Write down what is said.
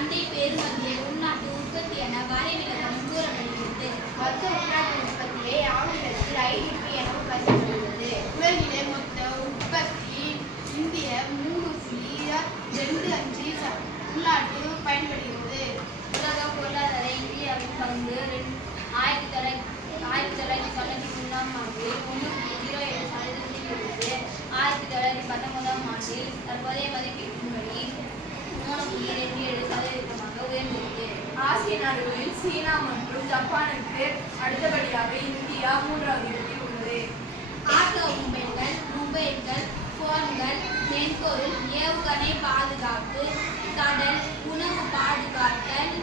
சந்தை பெறுமதியை உள்நாட்டு உற்பத்தி என வரைவிலக்கணம் கூறப்படுகிறது. மொத்த உள்நாட்டு உற்பத்தியை ஆங்கிலத்தில் IDP எனவும் கருதப்படுகிறது. உலகிலே மொத்த உற்பத்தி இந்திய 3.25 உள்நாட்டு பயன்படுகிறது. உலக பொருளாதார இந்தியாவின் பங்கு 1993ஆம் ஆண்டில் 1.07% இருந்தது. 1919ஆம் ஆண்டில் தற்போதைய மதிப்பீட்டின்படி 3.27% உயர்ந்தது. ஆசிய நாடுகளில் சீனா மற்றும் ஜப்பானுக்கு அடுத்தபடியாக இந்தியா 3வது இடத்தில் உள்ளது. ஆட்டோமொபைல்கள், போன்கள், மென்பொருள், ஏவுகணை பாதுகாப்பு, கடல், உணவு பாதுகாத்தல்,